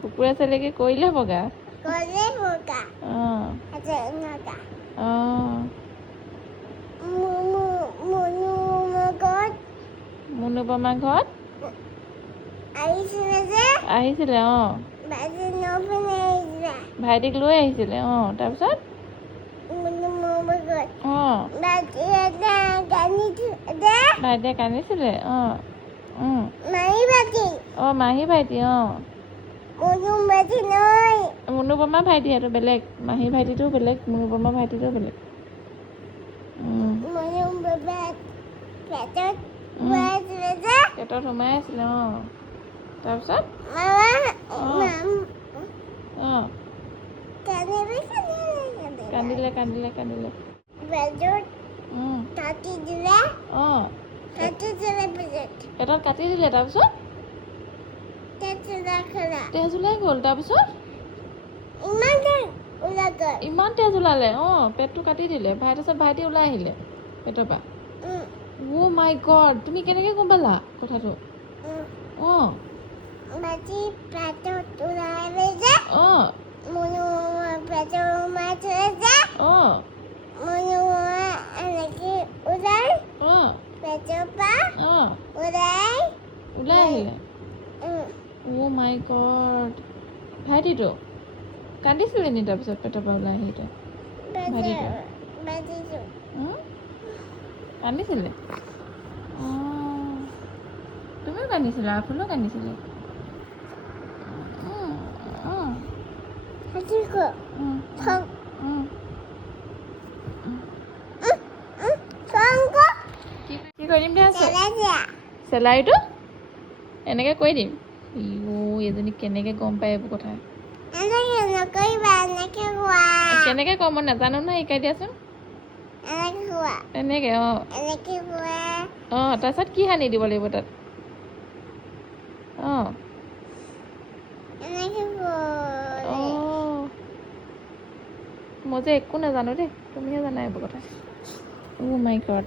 কুকুৰা চেলেকি কৰিলে বগা মুনু বমা ঘৰত আহিছিলে ভাইটিক লৈ আহিছিলে তাৰপিছত ভাইটিয়ে কান্দিছিলে মাহী ভাইটি মুনু বমা ভাইটি আৰু বেলেগ মাহী ভাইটিটো বেলেগ মুনু বমা ভাইটিটো বেলেগ পেটত সোমাই আছিলে তাৰপিছত কান্দিলে পেটত কাটি দিলে তাৰপিছত তেজ ওলাই গ'ল তাৰপিছত ইমান তেজ ওলালে পেটটো কাটি দিলে তাৰপিছত ভাইটি ওলাই আহিলে পেটৰ পৰা অ' মাই গড তুমি কেনেকৈ গম পালা কথাটো ওলাই আহিলে অ' মাই গড ভাইটিটো কান্দিছিলে নি তাৰপিছত পেটৰ পৰা ওলাই আহিলে ভাইটিটো কান্দিছিলে তুমিও কান্দিছিলা ফুলো কান্দিছিলে কি কৰিম দিয়া চেলাৰীটো এনেকৈ কৈ দিম এজনী কেনেকৈ গম পায় এইবোৰ কথা কেনেকৈ কম মই নাজানো নহয় শিকাই দিয়াচোন এনেকৈ তাৰপিছত কি সানি দিব লাগিব তাত মই যে একো নাজানো দেই তুমিহে জানা এইবোৰ কথা অ' মাই গড